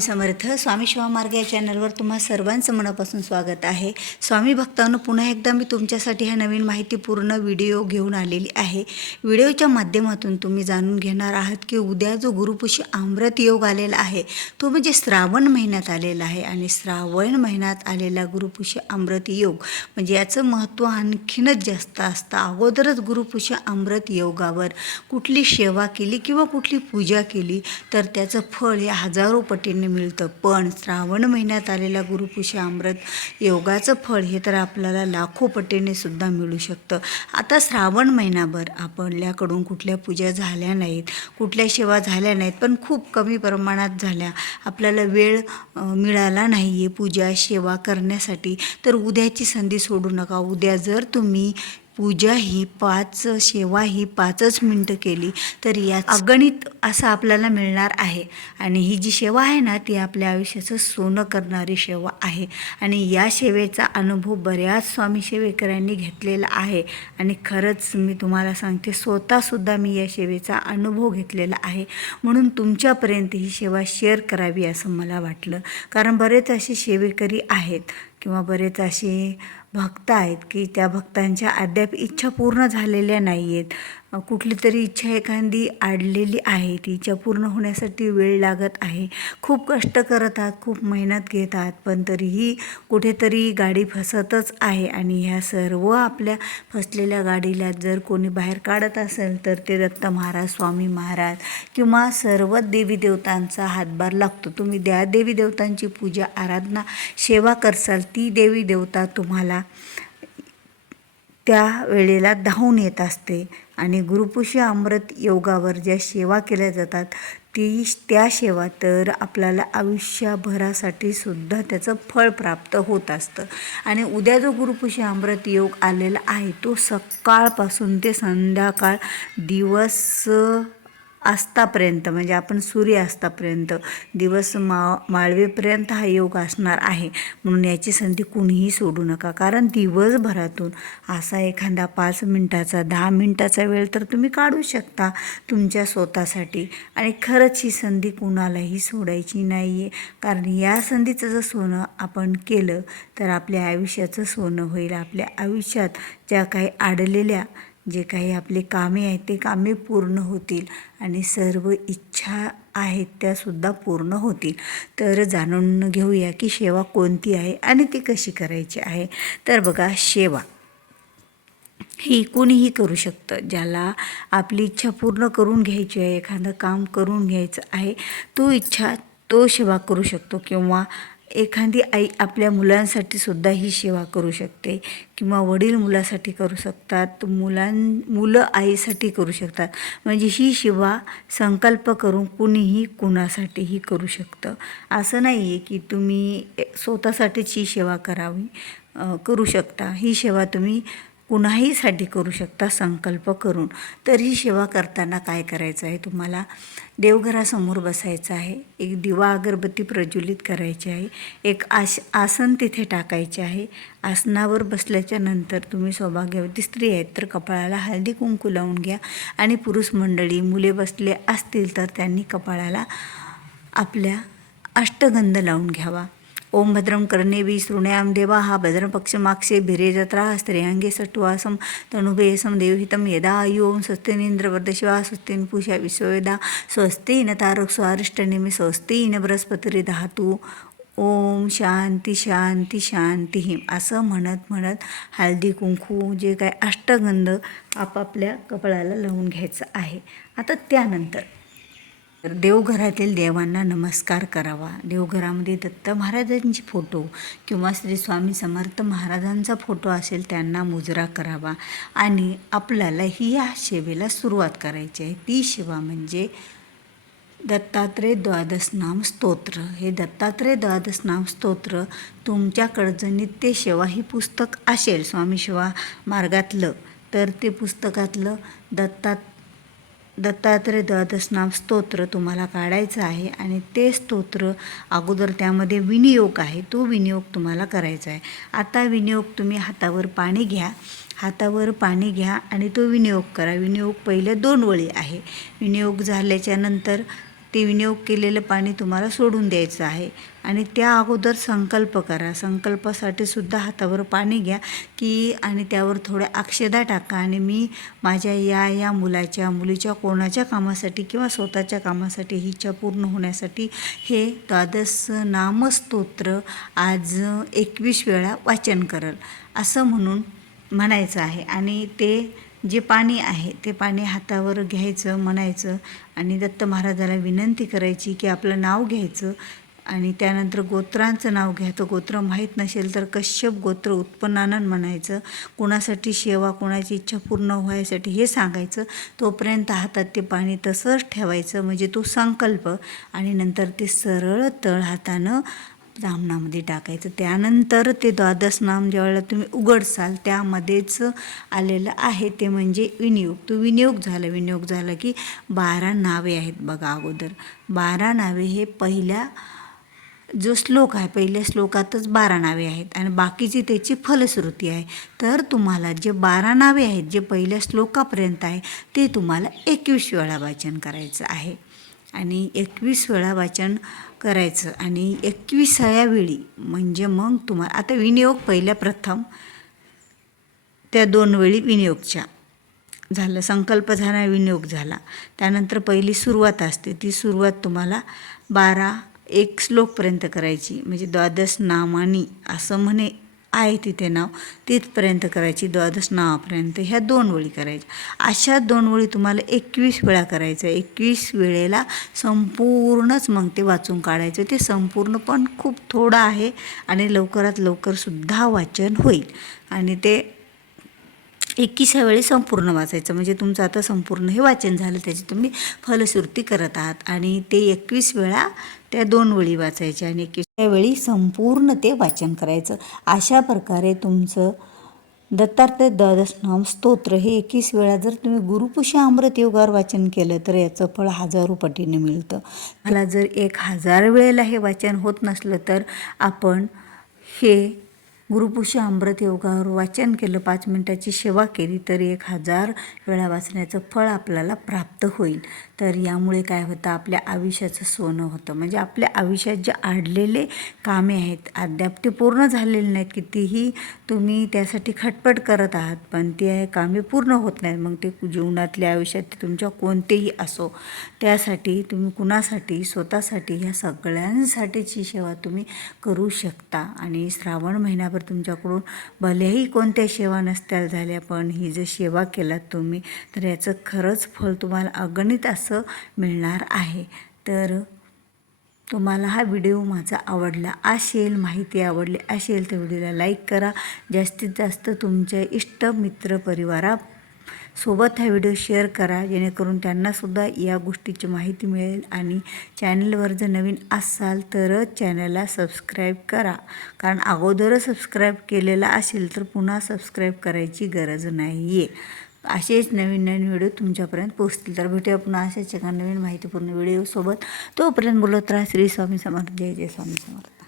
स्वामी समर्थ स्वामी शिवामार्ग या चॅनलवर तुम्हा सर्वांचं मनापासून स्वागत आहे. स्वामी भक्तांनो पुन्हा एकदा मी तुमच्यासाठी हा नवीन माहितीपूर्ण व्हिडिओ घेऊन आलेली आहे. व्हिडिओच्या माध्यमातून तुम्ही जाणून घेणार आहात की उद्या जो गुरुपुषी अमृत योग आलेला आहे तो म्हणजे श्रावण महिन्यात आलेला आहे आणि श्रावण महिन्यात आलेला गुरुपुषी अमृत योग म्हणजे याचं महत्त्व आणखीनच जास्त असतं. अगोदरच गुरुपुषी अमृत योगावर कुठली सेवा केली किंवा कुठली पूजा केली तर त्याचं फळ हे हजारो पटीने मिळतं. पण श्रावण महिन्यात आलेला गुरुपुषी अमृत योगाचं फळ हे तर आपल्याला लाखो पटीने सुद्धा मिळू शकतं. आता श्रावण महिनाभर आपल्याकडून कुठल्या पूजा झाल्या नाहीत कुठल्या सेवा झाल्या नाहीत पण खूप कमी प्रमाणात झाल्या. आपल्याला वेळ मिळाला नाही आहे पूजा सेवा करण्यासाठी. तर उद्याची संधी सोडू नका. उद्या जर तुम्ही पूजा ही पाच सेवा ही पाचच मिनटं केली तर या अगणित असं आपल्याला मिळणार आहे. आणि ही जी सेवा आहे ना ती आपल्या आयुष्याचं सोनं करणारी सेवा आहे. आणि या सेवेचा अनुभव बऱ्याच स्वामी सेवेकरांनी घेतलेला आहे. आणि खरंच मी तुम्हाला सांगते स्वतःसुद्धा मी या सेवेचा अनुभव घेतलेला आहे. म्हणून तुमच्यापर्यंत ही सेवा शेअर करावी असं मला वाटलं. कारण बरेच असे सेवेकरी आहेत किंवा बरेच असे भक्त आहेत की त्या भक्तांच्या अद्याप इच्छा पूर्ण झालेल्या नाही आहेत कुठली तरी इच्छा एखादी आडलेली आहे ती इच्छा पूर्ण होण्यासाठी वेळ लागत आहे. खूप कष्ट करतात खूप मेहनत घेतात पण तरीही कुठेतरी गाडी फसतच आहे आणि ह्या सर्व आपल्या फसलेल्या गाडीला जर कोणी बाहेर काढत असेल तर ते दत्त महाराज स्वामी महाराज किंवा सर्व देवी देवतांचा हातभार लागतो. तुम्ही त्या देवी देवतांची पूजा आराधना सेवा करसाल ती देवी देवता तुम्हाला त्या वेळेला धावून येत असते. आणि गुरुपुष अमृत योगावर ज्या सेवा केल्या जातात ती त्या सेवा तर आपल्याला आयुष्यभरासाठी सुद्धा त्याचं फळ प्राप्त होत असतं. आणि उद्या जो गुरुपुष अमृत योग आलेला आहे तो सकाळपासून ते संध्याकाळ दिवस अस्तापर्यंत म्हणजे आपण सूर्यास्तापर्यंत दिवस मा माळवेपर्यंत हा योग असणार आहे. म्हणून याची संधी कुणीही सोडू नका. कारण दिवसभरातून असा एखादा पाच मिनटाचा दहा मिनटाचा वेळ तर तुम्ही काढू शकता तुमच्या स्वतःसाठी. आणि खरंच ही संधी कुणालाही सोडायची नाही आहे कारण या संधीचं जर सोनं आपण केलं तर आपल्या आयुष्याचं सोनं होईल. आपल्या आयुष्यात ज्या काही आडलेल्या जे काही आपले कामे आहेत ते कामे पूर्ण होतील आणि सर्व इच्छा आहेत त्यासुद्धा पूर्ण होतील. तर जाणून घेऊया की सेवा कोणती आहे आणि ती कशी करायची आहे. तर बघा सेवा ही कोणीही करू शकतं. ज्याला आपली इच्छा पूर्ण करून घ्यायची आहे एखादं काम करून घ्यायचं आहे तो इच्छा तो सेवा करू शकतो किंवा एखादी आई आपल्या मुलांसाठी सुद्धा ही सेवा करू शकते किंवा वडील मुलासाठी करू शकतात मुलां मुलं आईसाठी करू शकतात. म्हणजे ही सेवा संकल्प करून कुणीही कुणासाठीही करू शकतं. असं नाही आहे की तुम्ही स्वतःसाठीच ही सेवा करावी करू शकता. ही सेवा तुम्ही कुणाहीसाठी करू शकता संकल्प करून. तर ही सेवा करताना काय करायचं आहे तुम्हाला? देवघरासमोर बसायचं आहे. एक दिवा अगरबत्ती प्रज्वलित करायची आहे. एक आस आसन तिथे टाकायचे आहे. आसनावर बसल्याच्या नंतर तुम्ही सौभाग्यवती स्त्री आहेत तर कपाळाला हळदी कुंकू लावून घ्या. आणि पुरुष मंडळी मुले बसले असतील तर त्यांनी कपाळाला आपल्या अष्टगंध लावून घ्यावा. ओम भद्रं कर्णेवी शृणयाम देवा हा भद्रपक्ष पक्षमाक्षे भिरे जत्रा स्त्रियांगे सट्वासम तनुभेसम देवहितं यदा आयु ओम स्वस्तिनींद्र वर्धशिवा स्वस्तीन पूषा विश्ववेदा स्वस्ती न तारक स्वारिष्टनेमी स्वस्ती न बृहस्पती धातू। ओम शांती शांती शांती असं म्हणत म्हणत हळदी कुंकू जे काय अष्टगंध आपापल्या कपाळाला लावून घ्यायचं आहे. आता त्यानंतर तर देवघरातील देवांना नमस्कार करावा. देवघरामध्ये दत्त महाराजांची फोटो किंवा श्री स्वामी समर्थ महाराजांचा फोटो असेल त्यांना मुजरा करावा. आणि आपल्याला ही या सेवेला सुरुवात करायची आहे. ती सेवा म्हणजे दत्तात्रय द्वादशनाम स्तोत्र. हे दत्तात्रय द्वादशनाम स्तोत्र तुमच्याकडचं नित्य सेवा ही पुस्तक असेल स्वामी सेवा मार्गातलं तर ते पुस्तकातलं दत्तात दत्तात्रय द्वादशनाम स्तोत्र तुम्हाला काढायचं आहे आणि ते स्तोत्र अगोदर त्यामध्ये विनियोग आहे. तो विनियोग तुम्हाला करायचा आहे. आता विनियोग तुम्ही हातावर पाणी घ्या. हातावर पाणी घ्या आणि तो विनियोग करा. विनियोग पहिले दोन वळी आहे. विनियोग झाल्याच्यानंतर ते विनियोग केलेलं पाणी तुम्हाला सोडून द्यायचं आहे. आणि त्या अगोदर संकल्प करा. संकल्पासाठी सुद्धा हातावर पाणी घ्या की आणि त्यावर थोड्या अक्षदा टाका. आणि मी माझ्या या या मुलाच्या मुलीच्या कोणाच्या कामासाठी किंवा स्वतःच्या कामासाठी हिच्या पूर्ण होण्यासाठी हे द्वादश नामस्तोत्र आज एकवीस वेळा वाचन करल. असं म्हणून म्हणायचं आहे. आणि ते जे पाणी आहे ते पाणी हातावर घ्यायचं म्हणायचं आणि दत्त महाराजाला विनंती करायची की आपलं नाव घ्यायचं आणि त्यानंतर गोत्रांचं नाव घ्यायचं गोत्र माहीत नसेल तर कश्यप गोत्र उत्पन्नानं म्हणायचं. कोणासाठी सेवा कोणाची इच्छा पूर्ण व्हायसाठी हे सांगायचं. तोपर्यंत हातात ते पाणी तसंच ठेवायचं. म्हणजे तो संकल्प आणि नंतर ते सरळ तळ हातानं जामनामध्ये टाकायचं. त्यानंतर ते द्वादश नाम ज्यावेळेला तुम्ही उघडसाल त्यामध्येच आलेलं आहे ते म्हणजे विनियोग. तो विनियोग झाला विनियोग झाला की बारा नावे आहेत बघा अगोदर. बारा नावे हे पहिल्या जो श्लोक आहे पहिल्या श्लोकातच बारा नावे आहेत आणि बाकीची त्याची फलश्रुती आहे. तर तुम्हाला जे बारा नावे आहेत जे पहिल्या श्लोकापर्यंत आहे ते तुम्हाला एकवीस वेळा वाचन करायचं आहे. आणि एकवीस वेळा वाचन करायचं. आणि एकविसाव्या वेळी म्हणजे मग तुम्हाला आता विनियोग पहिल्या प्रथम त्या दोन वेळी विनियोगच्या झालं. संकल्प झाला विनियोग झाला. त्यानंतर पहिली सुरुवात असते. ती सुरुवात तुम्हाला बारा एक श्लोकपर्यंत करायची. म्हणजे द्वादश नामानी असं म्हणे आहे तिथे नाव तिथपर्यंत करायची द्वादश नावापर्यंत ह्या दोन वळी करायच्या. अशा दोन वळी तुम्हाला एकवीस वेळा करायचं एकवीस वेळेला संपूर्णच मग ते वाचून काढायचं. ते संपूर्ण पण खूप थोडं आहे आणि लवकरात लवकरसुद्धा वाचन होईल. आणि ते एकवीसा वेळी संपूर्ण वाचायचं. म्हणजे तुमचं आता संपूर्ण हे वाचन झालं त्याची तुम्ही फलश्रुती करत आहात. आणि ते एकवीस वेळा त्या दोन वेळी वाचायच्या आणि एकवीसच्या वेळी संपूर्ण ते वाचन करायचं. अशा प्रकारे तुमचं दत्तार्थ द्वादशनाम स्तोत्र हे एकवीस वेळा जर तुम्ही गुरुपुषी अमृत योगावर वाचन केलं तर याचं फळ हजारो पटीने मिळतं. मला जर एक हजार वेळेला हे वाचन होत नसलं तर आपण हे गुरुपुषी अमृत योगावर वाचन केलं पाच मिनटाची सेवा केली तर एक हजार वेळा वाचण्याचं फळ आपल्याला प्राप्त होईल. तर यामुळे काय होतं आपल्या आयुष्याचं सोनं होतं. म्हणजे आपल्या आयुष्यात जे आडलेले कामे आहेत अद्याप ते पूर्ण झालेले नाहीत कितीही तुम्ही त्यासाठी खटपट करत आहात पण ते कामे पूर्ण होत नाहीत. मग ते जीवनातल्या आयुष्यात तुमच्या कोणतेही असो त्यासाठी तुम्ही कुणासाठी स्वतःसाठी ह्या सगळ्यांसाठीची सेवा तुम्ही करू शकता. आणि श्रावण महिन्याभर तुमच्याकडून भलेही कोणत्या सेवा नसत्या झाल्या पण ही जर सेवा केलात तुम्ही तर याचं खरंच फळ तुम्हाला अगणित असं मिळणार आहे. तर तुम्हाला हा व्हिडिओ माझा आवडला असेल माहिती आवडली असेल तर व्हिडिओला लाईक करा. जास्तीत जास्त तुमच्या इष्ट मित्र परिवारा सोबत हा व्हिडिओ शेअर करा जेणेकरून त्यांनासुद्धा या गोष्टीची माहिती मिळेल. आणि चॅनलवर जर नवीन असाल तरच चॅनलला सबस्क्राईब करा. कारण अगोदरच सबस्क्राईब केलेला असेल तर पुन्हा सबस्क्राईब करायची गरज नाही आहे असेच नवीन नवीन व्हिडिओ तुमच्यापर्यंत पोचतील तर भेटूया पुन्हा अशाच एका नवीन माहितीपूर्ण व्हिडिओसोबत. तोपर्यंत बोलत राहा. श्री स्वामी समर्थ. जय जय स्वामी समर्थ.